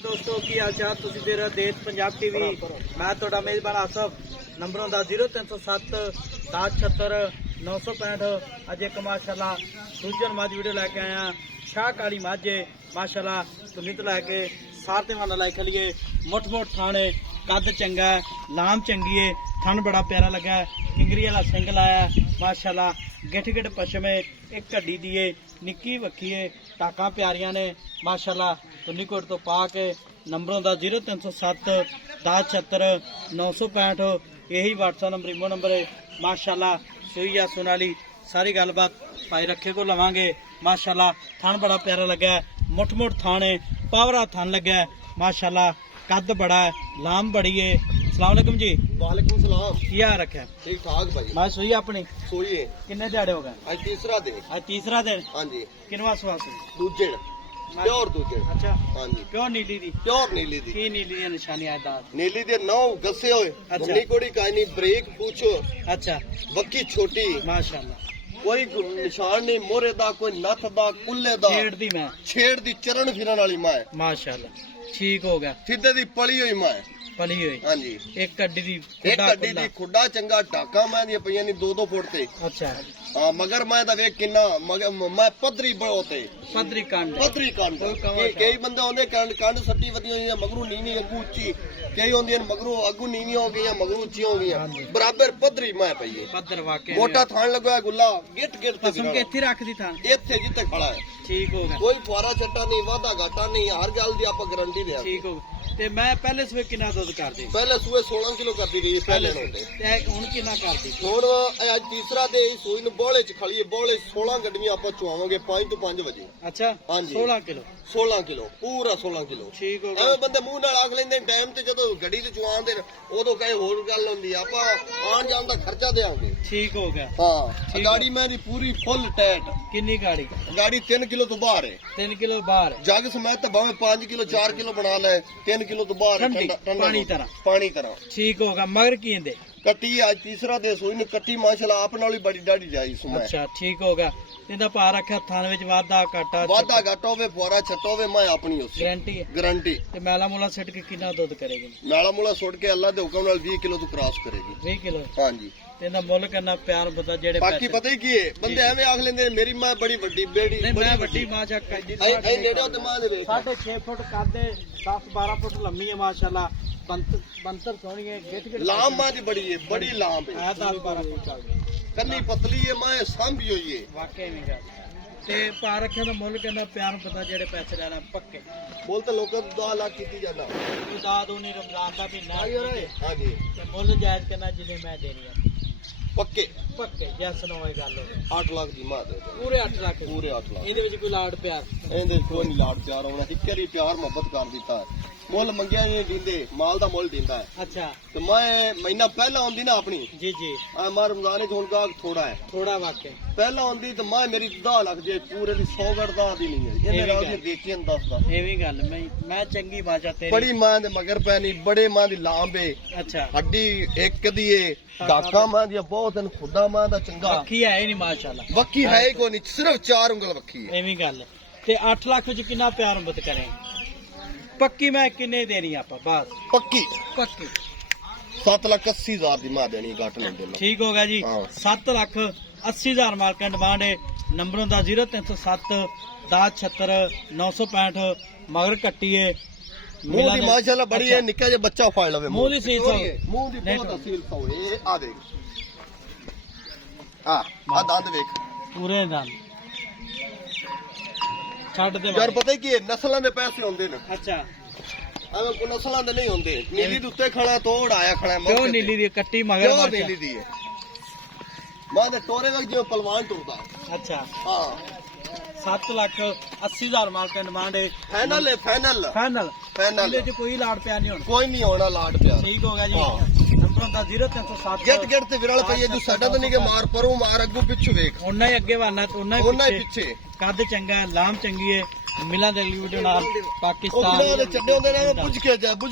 दोस्तों की हाल चाल तुसीं देख रहे हो देश पंजाब टीवी। मैं तुहाडा मेजबान आसफ। नंबरों का 0307 776 965। अज एक माशाल्लाह दूजन मझ वीडियो लैके आया। शाह काली मझ है माशाल्लाह तुनित लैके सारे वाला लाई खलिए। मुठ मुठ थाने कद चंगा है, लाम चंगी है, थन बड़ा प्यारा लगा है, किंगरी वाला सिंग लाया माशाल्लाह। गिठ गिठ पछमे एक घड़ी दी है, निक्की वक्की है, टाका प्यारियां ने माशाल्लाह। तुनीकोट तो पा के नंबरों का 0307 1076 965 यही व्हाट्सएप नंबर इमो नंबर है माशाल्लाह। सुई या सोनाली सारी गलबात भाई रखे को लवांगे माशाल्लाह। थान बड़ा प्यारा लगा है, मुठ मुठ थान है, पावरा थान लगा है माशाल्लाह। कद बड़ा है, लाम बड़ी है। अस्सलाम वालेकुम जी। वालेकुम सलाम। क्या रखा ठीक ठाक भाई। मैं सुई अपनी सोई है किन्ने दिहाड़े हो गए? आज तीसरा दिन। आज तीसरा दिन। हाँ जी। किनवा सवास दूजे प्योर दूजे। अच्छा हाँ जी। प्योर नीली दी। प्योर नीली दी। की नीली दी निशानी आए दाद नीली दे 9 गसे होए। अच्छा। मुन्नी कोड़ी काई नहीं, ब्रेक पूछो अच्छा वक्की छोटी, माशाल्लाह। कोई निशान नहीं मोरे दा, कोई नथ दा, कुल्ले दा, छेड़ दी मैं छेड़ दी, चरण फिरन वाली मां है। माशाल्लाह ठीक हो गया। सीधे दी पली हुई मां है। पली हुई हाँ जी। एक कड्डी दी एक हड्डी दी खुड्डा चंगा, टाका मैं दी पईयां नी 2-2 फुट ते। अच्छा हाँ मगर मैं दा वेख किन्ना मगर मैं पदरी बड़ोते पदरी कांड पदरी कंड। कई बंदे आंदे कंड कंड सट्टी वदी होई, मगरू नीनी अगू उच्ची, कई होंदी मगरू अगू नीनी हो गई, मगरू उच्ची हो गई। बराबर पदरी मैं पई है। पदर वाकई मोटा थान लगा गुल्ला गिट गिट ते कसम के इत्थे रख दी थान इत्थे जिथे खड़ा है। ठीक हो गया। कोई फुआरा छट्टा नहीं, वादा घाटा नहीं, हर गल दी आपा गारंटी दे। ठीक हो गया। ते मैं पहले सवे कितना दुध कर दी? पहले सुबह 16 किलो करदी गई पहले नोटे ते हुन कितना कर दी? हुन आज तीसरा दे सोई नु बोले च खड़ी है। बोले 16 गड्डियां आपा चुआवांगे 5 तो 5 बजे। अच्छा हाँ जी। 16 किलो 16 किलो पूरा 16 किलो। ठीक हो गया। ਐਵੇਂ ਬੰਦੇ ਮੂੰਹ ਨਾਲ ਆਖ ਲੈਂਦੇ ਟਾਈਮ ਤੇ ਜਦੋਂ ਗੱਡੀ ਤੇ ਚੁਆਉਂਦੇ ਨੇ ਉਦੋਂ ਕਹੇ ਹੋਰ ਗੱਲ ਹੁੰਦੀ ਆ। ਆਪਾਂ ਆਉਣ ਜਾਣ ਦਾ ਖਰਚਾ ਦੇਵਾਂਗੇ। ठीक हो गया। ਹਾਂ ਗਾੜੀ ਮੈਂ ਦੀ ਪੂਰੀ ਫੁੱਲ ਟੈਟ। किन्नी गाड़ी? ਗਾੜੀ 3 ਕਿਲੋ ਤੋਂ ਬਾਹਰ ਹੈ। 3 किलो बाहर है। ਜੱਗ ਸਮੇਤ ਤਾਂ ਭਾਵੇਂ 5 ਕਿਲੋ 4 ਕਿਲੋ ਬਣਾ ਲੈ, 3 ਕਿਲੋ ਤੋਂ ਬਾਹਰ ਹੈ। ਠੰਡੀ, ਪਾਣੀ ਤਰ੍ਹਾਂ। ਪਾਣੀ ਤਰ੍ਹਾਂ ठीक होगा। मगर की दे? ਕੱਟੀ ਅੱਜ ਤੀਸਰਾ ਦੇ ਸੋਈ ਨੂੰ ਕੱਟੀ ਮਾਸ਼ਾਅੱਲਾ ਆਪ ਨਾਲ ਹੀ ਬੜੀ ਡਾਢੀ ਜਾਈ ਸੁਮਾ। अच्छा ठीक होगा। ਇਹਦਾ ਭਾਰ ਰੱਖਿਆ ਥਾਨ ਵਿੱਚ ਵਾਧਾ ਘਾਟਾ ਵਾਧਾ ਘਾਟਾ ਹੋਵੇ, ਫੁਆਰਾ ਛੱਟਾ ਹੋਵੇ, ਮੈਂ ਆਪਣੀ ਉਸੇ ਗਾਰੰਟੀ ਹੈ। ਗਾਰੰਟੀ। ਤੇ ਮੈਲਾ ਮੂਲਾ ਸਿੱਟ ਕੇ ਕਿੰਨਾ ਦੁੱਧ ਕਰੇਗੀ? ਨਾਲਾ ਮੂਲਾ ਸੁੱਟ ਕੇ ਅੱਲਾ ਦੇ ਹੁਕਮ ਨਾਲ 20 ਕਿਲੋ ਤੋਂ ਕ੍ਰਾਸ ਕਰੇਗੀ। 20 ਕਿਲੋ। ਹਾਂਜੀ। ਤੇ ਇਹਦਾ ਮੁੱਲ ਕਰਨਾ ਪਿਆਰ ਪਤਾ ਜਿਹੜੇ ਬਾਕੀ ਪਤਾ ਹੀ ਕੀ ਹੈ, ਬੰਦੇ ਐਵੇਂ ਆਖ ਲੈਂਦੇ ਨੇ ਮੇਰੀ ਮਾਂ ਬੜੀ ਵੱਡੀ ਬੇੜੀ ਨਹੀਂ ਮੈਂ ਵੱਡੀ ਮਾਂ ਚੱਕ ਐ ਨੇੜੇ ਤੇ ਮਾਂ ਦੇ ਵੇਖ 6.5 ਫੁੱਟ ਕੱਦ 10-12 ਫੁੱਟ ਲੰਮੀ ਹੈ ਮਾਸ਼ਾਅੱਲਾ। ਬੰਤਰ ਸੋਹਣੀ ਹੈ। ਗਿੱਠ ਗਿੱਠ ਲਾਮ ਮਾਂ ਦੀ ਬੜੀ ਹੈ, ਬੜੀ ਲਾਮ ਹੈ। ਆ 10-12 ਫੁੱਟ ਚੱਲਦੀ ਕੰਨੀ ਪਤਲੀ ਹੈ, ਮਾਂ ਸਾਂਭੀ ਹੋਈ ਹੈ। ਵਾਕਈ ਨਹੀਂ ਗੱਲ। ਤੇ ਭਾਰ ਰੱਖਿਆ ਦਾ ਮੁੱਲ ਕਹਿੰਦਾ ਪਿਆਰ ਪਤਾ ਜਿਹੜੇ ਪੈਸੇ ਲੈਣਾ ਪੱਕੇ ਬੋਲ ਤਾਂ ਲੋਕਾਂ ਤੋਂ 2 ਲੱਖ ਕੀਤੀ ਜਾਂਦਾ। ਦਾਦ ਉਹਨੇ ਰਮਜ਼ਾਨ ਦਾ ਮਹੀਨਾ ਹਾਂਜੀ ਤੇ ਮੁੱਲ ਜਾਇਜ਼ ਕਰਨਾ ਜਿਵੇਂ ਮੈਂ ਦੇਣੀ ਆ ਪੱਕੇ ਪੱਕੇ ਜੈਸ ਨਾ ਹੋਏ ਗੱਲ ਹੋਵੇ। 8 ਲੱਖ ਦੀ ਮਾਂ ਦੇ ਦੇ। ਪੂਰੇ 8 ਲੱਖ ਪੂਰੇ 8 ਲੱਖ। ਇਹਦੇ ਵਿੱਚ ਕੋਈ ਲਾੜ ਪਿਆਰ ਇਹਦੇ ਕੋਈ ਨਹੀਂ ਲਾੜ ਪਿਆਰ ਹੋਣਾ, ਇੱਕ ਵਾਰੀ ਪਿਆਰ ਮੁਹੱਬਤ ਕਰ ਦਿੱਤਾ ਹੈ। ਮੁੱਲ ਮੰਗਿਆ ਹੀ ਦਿੰਦੇ, ਮਾਲ ਦਾ ਮੁੱਲ ਦਿੰਦਾ ਹੈ। ਅੱਛਾ ਤੇ ਮੈਂ ਮਹੀਨਾ ਪਹਿਲਾਂ ਆਉਂਦੀ ਨਾ ਆਪਣੀ ਜੀ ਜੀ ਆ ਮਾਂ ਰਮਜ਼ਾਨ ਚ ਹੁਣ ਗਾਹਕ ਥੋੜਾ ਹੈ। ਥੋੜਾ ਵਾਕਈ ਪਹਿਲਾਂ ਆਉਂਦੀ ਤੇ ਮਾਂ ਮੇਰੀ 10 ਲੱਖ ਜੇ ਪੂਰੇ ਦੀ 100 ਗੜ ਦਾ ਦੀ ਨਹੀਂ ਹੈ। ਇਹਨੇ ਰਾਹ ਦੀ ਵੇਚੀਆਂ 10 ਇਹ ਵੀ ਗੱਲ ਮੈਂ ਚੰਗੀ ਬਾਜਾ ਤੇਰੀ ਬੜੀ ਮਾਂ ਦੇ ਮਗਰ ਪੈਣੀ, ਬੜੇ ਮਾਂ ਦੀ ਲਾਂਬੇ ਅੱਛਾ ਹੱਡੀ ਇੱਕ ਦੀ ਏ, ਡਾਕਾ ਮਾਂ ਦੀ ਬਹੁਤ ਹਨ, ਖੁੱਡਾ ਮਾਂ ਦਾ ਚੰਗਾ। ਵੱਖੀ ਹੈ ਨਹੀਂ ਮਾਸ਼ਾਅੱਲਾ। ਵੱਖੀ ਹੈ ਹੀ ਕੋਈ ਨਹੀਂ, ਸਿਰਫ 4 ਉਂਗਲ ਵੱਖੀ ਹੈ। ਐਵੇਂ ਗੱਲ ਤੇ 8 ਲੱਖ ਵਿੱਚ ਕਿੰਨਾ ਪਿਆਰ ਮੁਹੱਬਤ ਕਰੇ? ਪੱਕੀ ਮੈਂ ਕਿੰਨੇ ਦੇਣੀ ਆਪਾਂ ਬਸ ਪੱਕੀ ਪੱਕੀ 7,80,000 ਦੀ ਮਾਂ ਦੇਣੀ ਘੱਟ ਨਹੀਂ ਦੇਣਾ। ਠੀਕ ਹੋ ਗਿਆ ਜੀ। ਹਾਂ। 7,80,000 ਮਾਰਕੀਟ ਡਿਮਾਂਡ ਹੈ। ਨੰਬਰਾਂ ਦਾ 0307 1076 965 ਮਗਰ ਕੱਟੀ ਹੈ। ਮੂੰਹ ਦੀ ਮਾਸ਼ਾਅੱਲਾ ਬੜੀ ਹੈ, ਨਿੱਕਾ ਜਿਹਾ ਬੱਚਾ ਫੜ ਲਵੇ। ਮੂੰਹ ਦੀ ਸੀਲ ਸੌ। ਮੂੰਹ ਦੀ ਬਹੁਤ ਅਸੀਲ ਸੌ ਇਹ ਆ ਦੇਖ ਆ ਦੰਦ ਵੇਖ ਪੂਰੇ ਦੰਦ ਛੱਡ ਦੇ ਯਾਰ। ਪਤਾ ਕੀ ਹੈ, ਨਸਲਾਂ ਦੇ ਪੈਸੇ ਹੁੰਦੇ ਨੇ। ਅੱਛਾ ਐਵੇਂ ਕੋਈ ਨਸਲਾਂ ਦੇ ਨਹੀਂ ਹੁੰਦੇ। ਨੀਲੀ ਦੇ ਉੱਤੇ ਖੜਾ ਤੋੜ ਆਇਆ ਖੜਾ ਕਿਉਂ ਨੀਲੀ ਦੀ ਕੱਟੀ ਮਗਰ ਕਿਉਂ ਮਾਰ ਨੀਲੀ ਦੀ ਹੈ। ਮਾਂ ਦੇ ਟੋਰੇ ਵਿੱਚ ਜਿਵੇਂ ਪਹਿਲਵਾਨ ਟੁਰਦਾ। ਅੱਛਾ ਹਾਂ 7,80,000 ਮਾਰਕੀਟ ਡਿਮਾਂਡ ਹੈ। ਫਾਈਨਲ ਹੈ, ਫਾਈਨਲ ਫਾਈਨਲ ਫਾਈਨਲ। ਇਹਦੇ ਚ ਕੋਈ ਲਾੜ ਪਿਆ ਨਹੀਂ ਹੋਣਾ। ਕੋਈ ਨਹੀਂ ਹੋਣਾ ਲਾਡ ਪਿਆ। ਠੀਕ ਹੋ ਗਿਆ ਜੀ। ਹਾਂ। ਨੰਬਰਾਂ ਦਾ 0307 ਗਿੱਟ ਗਿੱਟ ਤੇ ਵਿਰਲ ਪਈ ਹੈ ਜੋ ਸਾਡਾ ਤਾਂ ਨਹੀਂ ਕਿ ਮਾਰ ਪਰੂ ਮਾਰ ਅੱਗੂ ਪਿੱਛੂ ਵੇਖ। ਉਹਨਾਂ ਹੀ ਅੱਗੇ ਵਾਨਾ ਤੇ ਉਹਨਾਂ ਉਹਨਾਂ ਹੀ ਹੀ ਪਿੱਛੇ। ਕੱਦ ਚੰਗਾ ਹੈ, ਲਾਮ ਚੰਗੀ ਹੈ। ਮਿਲਾਂ ਦੇ ਅਗਲੀ ਵੀਡੀਓ ਨਾਲ ਉਹ ਪਾਕਿਸਤਾਨ ਬਿਨਾਂ ਦੇ ਚੱਡੇ ਹੁੰਦੇ ਨੇ, ਪੁੱਛ ਕੇ ਜਾ